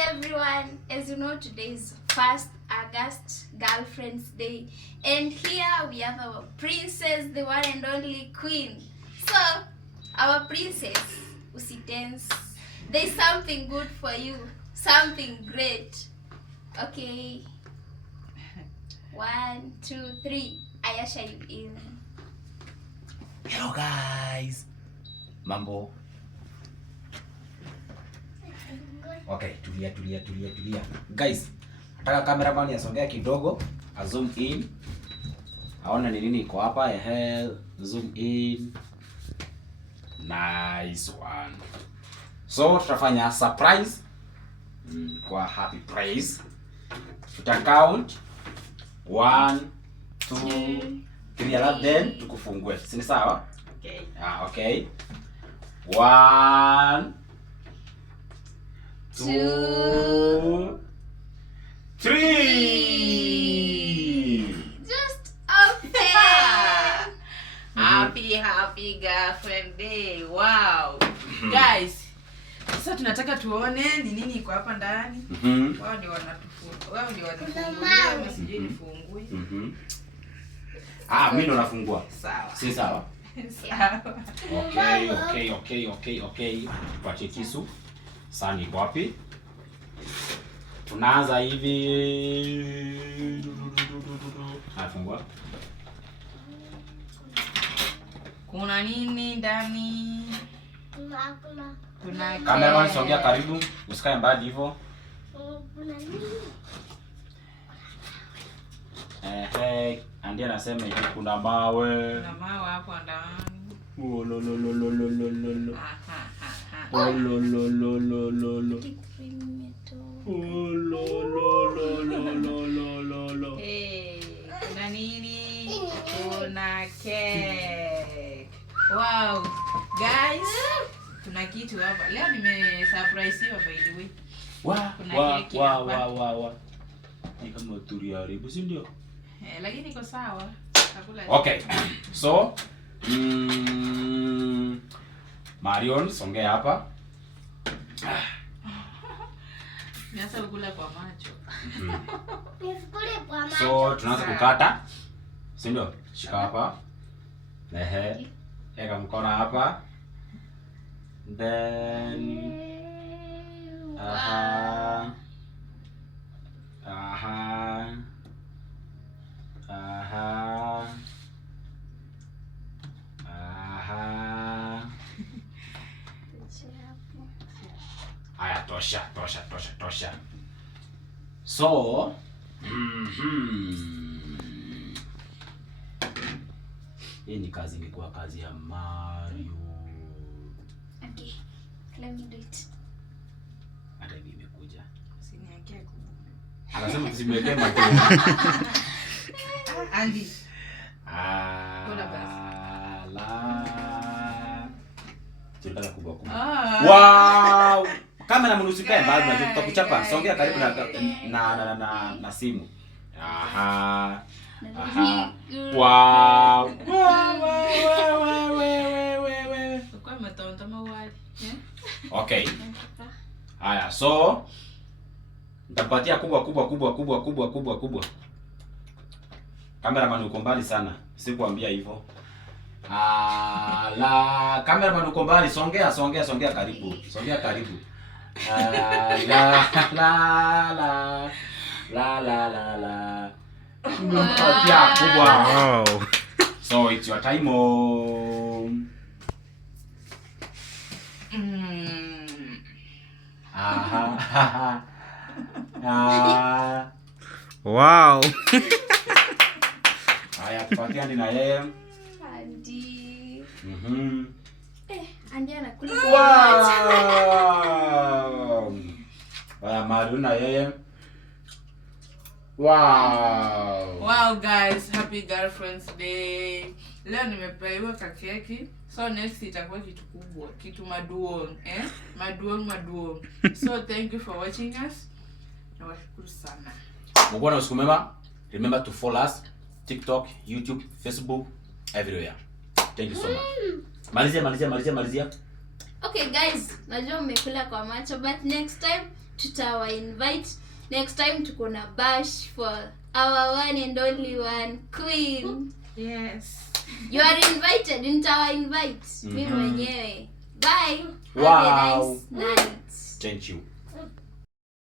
Everyone, as you know, today is 1st August, Girlfriend's Day, and here we have our princess, the one and only queen. So, our princess, usitense, there's something good for you, something great. Okay, 1, 2, 3, I usher you in. Hello guys, mambo. Okay, tulia. Guys, nataka cameraman yasongea kidogo, a zoom in. Aona ni nini iko hapa, zoom in. Nice one. So, tutafanya surprise kwa happy prize. Tuta count 1, 2, 3 alafu then tukufungue. Si sawa? Okay. Okay. 1, 2, 3. Just open. Happy girlfriend day. Wow. Guys, sasa tunataka tuone ni nini iko hapa ndani. Wao ndio wanatufunga. Wao ndio wanafungulia, msije nifungue. Mimi ndo nafungua. Sawa. Si sawa? Sawa. Okay. Tupatie kisu. Sasa iko wapi? Tunaanza hivi. Nafungua. Kuna nini ndani? Kuna Kamera songea karibu, usikae mbali hivyo. Andia anasema hivi kuna mawe. Kuna mawe hapo ndani. Kuna nini? Kuna cake. Wow. Guys, kuna kitu hapa. Leo nimesurpriseiwa by the way. Wa. Ni kama turiaribu, si ndio? Lakini iko sawa. Chakula. Okay. So, Marion, songea hapa. Nianza kukula kwa macho. So, tunaanza kukata. Si ndio? Shika hapa. Eka mkono hapa. Then Aya, tosha. So, hii ni kazi, ingekuwa kazi ya Mario. Okay, let me do it. Hata hivi imekuja. Usiniwekee kubwa. Anasema tusimwekee macho. Andy. Kuna basi. Tunataka kubwa. Wow! Kamera mnusikae mbali, tutakuchapa. Songea karibu na simu. Wow. Kwa matontoma wali. Okay. Haya, so nitakupatia kubwa. Cameraman uko mbali sana. Sikuambia hivyo. Cameraman uko mbali, songea karibu. Songea karibu. La. Nimepatia kubwa. Wow. So it's your time. Wow. Haya, tupatie Andy na yeye. Andy. Andy anakula. Wow. Haya, Mario na yeye. Wow guys, happy girlfriend's day. Leo nimepewa keki. So next itakuwa kitu kubwa, kitu maduong, maduong. So thank you for watching us. Nawashukuru sana. Mugwana usikumema. Remember to follow us TikTok, YouTube, Facebook, everywhere. Thank you so much. Malizia. Okay guys, najua mmekula kwa macho, but next time tutawa invite next time. Tuko na bash for our one and only one queen. Yes. You are invited. Nitawa invite mimi mwenyewe. Bye. Wow. Have a nice night. Thank you.